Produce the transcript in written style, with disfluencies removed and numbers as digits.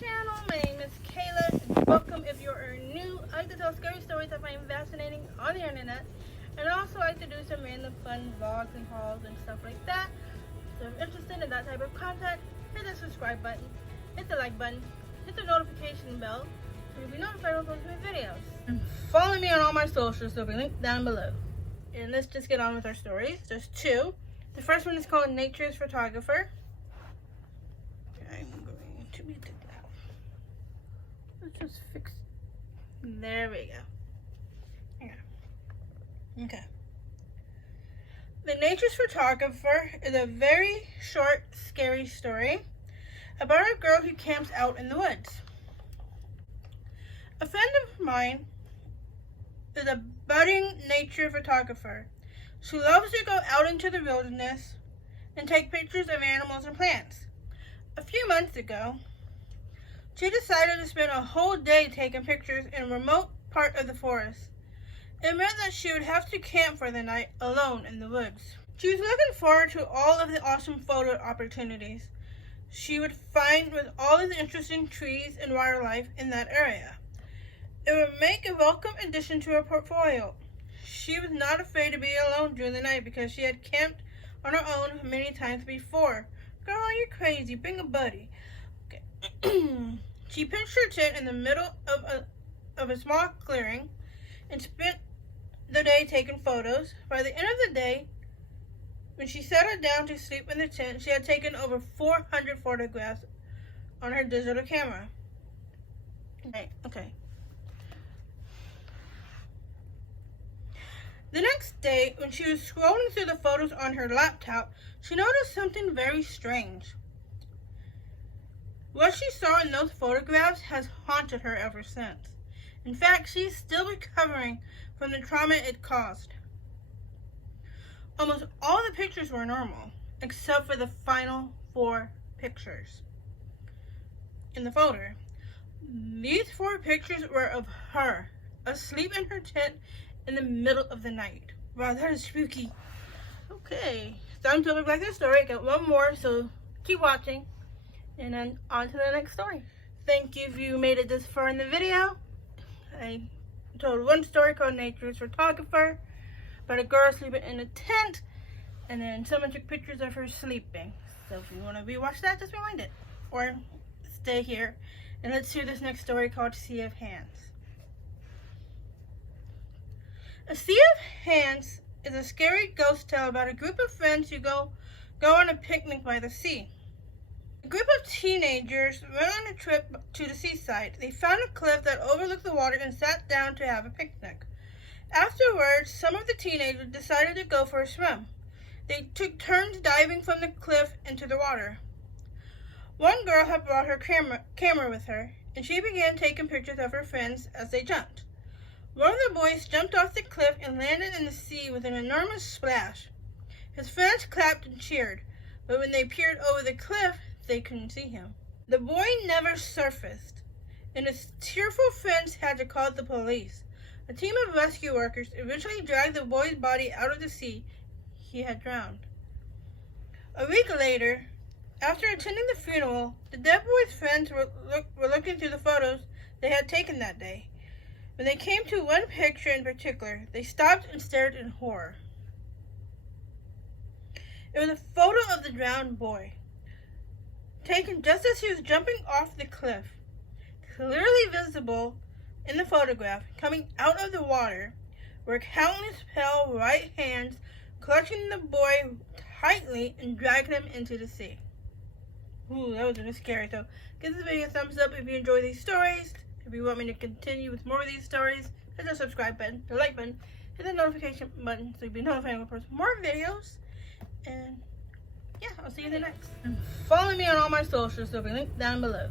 channel. My name is Kayla. Welcome if you're new. I like to tell scary stories I find fascinating on the internet. And I also like to do some random fun vlogs and hauls and stuff like that. So if you're interested in that type of content, hit the subscribe button, hit the like button, hit the notification bell so you'll be notified when I post new videos. And follow me on all my socials, they'll be linked down below. And let's just get on with our stories. There's two. The first one is called Nature's Photographer. I'm going to be taken out. Let's just fix. There we go. Okay. The Nature's Photographer is a very short, scary story about a girl who camps out in the woods. A friend of mine is a budding nature photographer. She loves to go out into the wilderness and take pictures of animals and plants. A few months ago, she decided to spend a whole day taking pictures in a remote part of the forest. It meant that she would have to camp for the night alone in the woods. She was looking forward to all of the awesome photo opportunities she would find with all of the interesting trees and wildlife in that area. It would make a welcome addition to her portfolio. She was not afraid to be alone during the night because she had camped on her own many times before. Girl, you're crazy. Bring a buddy. Okay. She pitched her tent in the middle of a small clearing and spent the day taking photos. By the end of the day, when she settled down to sleep in the tent, she had taken over 400 photographs on her digital camera. Okay. The next day, when she was scrolling through the photos on her laptop, she noticed something very strange. What she saw in those photographs has haunted her ever since. In fact, she is still recovering from the trauma it caused. Almost all the pictures were normal, except for the final 4 pictures in the folder. These 4 pictures were of her, asleep in her tent in the middle of the night. Wow, that is spooky. Okay, so I'm totally like this story. I got one more, so keep watching. And then on to the next story. Thank you if you made it this far in the video. I told one story called Nature's Photographer about a girl sleeping in a tent, and then someone took pictures of her sleeping. So if you want to rewatch that, just rewind it. Or stay here. And let's hear this next story called Sea of Hands. A Sea of Hands is a scary ghost tale about a group of friends who go on a picnic by the sea. A group of teenagers went on a trip to the seaside. They found a cliff that overlooked the water and sat down to have a picnic. Afterwards, some of the teenagers decided to go for a swim. They took turns diving from the cliff into the water. One girl had brought her camera with her, and she began taking pictures of her friends as they jumped. One of the boys jumped off the cliff and landed in the sea with an enormous splash. His friends clapped and cheered, but when they peered over the cliff, they couldn't see him. The boy never surfaced, and his tearful friends had to call the police. A team of rescue workers eventually dragged the boy's body out of the sea. He had drowned. A week later, after attending the funeral, the dead boy's friends were looking through the photos they had taken that day. When they came to one picture in particular, they stopped and stared in horror. It was a photo of the drowned boy, taken just as he was jumping off the cliff. Clearly visible in the photograph, coming out of the water, were countless pale white hands clutching the boy tightly and dragging him into the sea. Ooh, that was really scary. So give this video a thumbs up if you enjoy these stories. If you want me to continue with more of these stories, hit the subscribe button, the like button, hit the notification button so you'll be notified when I post more videos. And yeah, I'll see you in the next. And follow me on all my socials, so they'll be linked down below.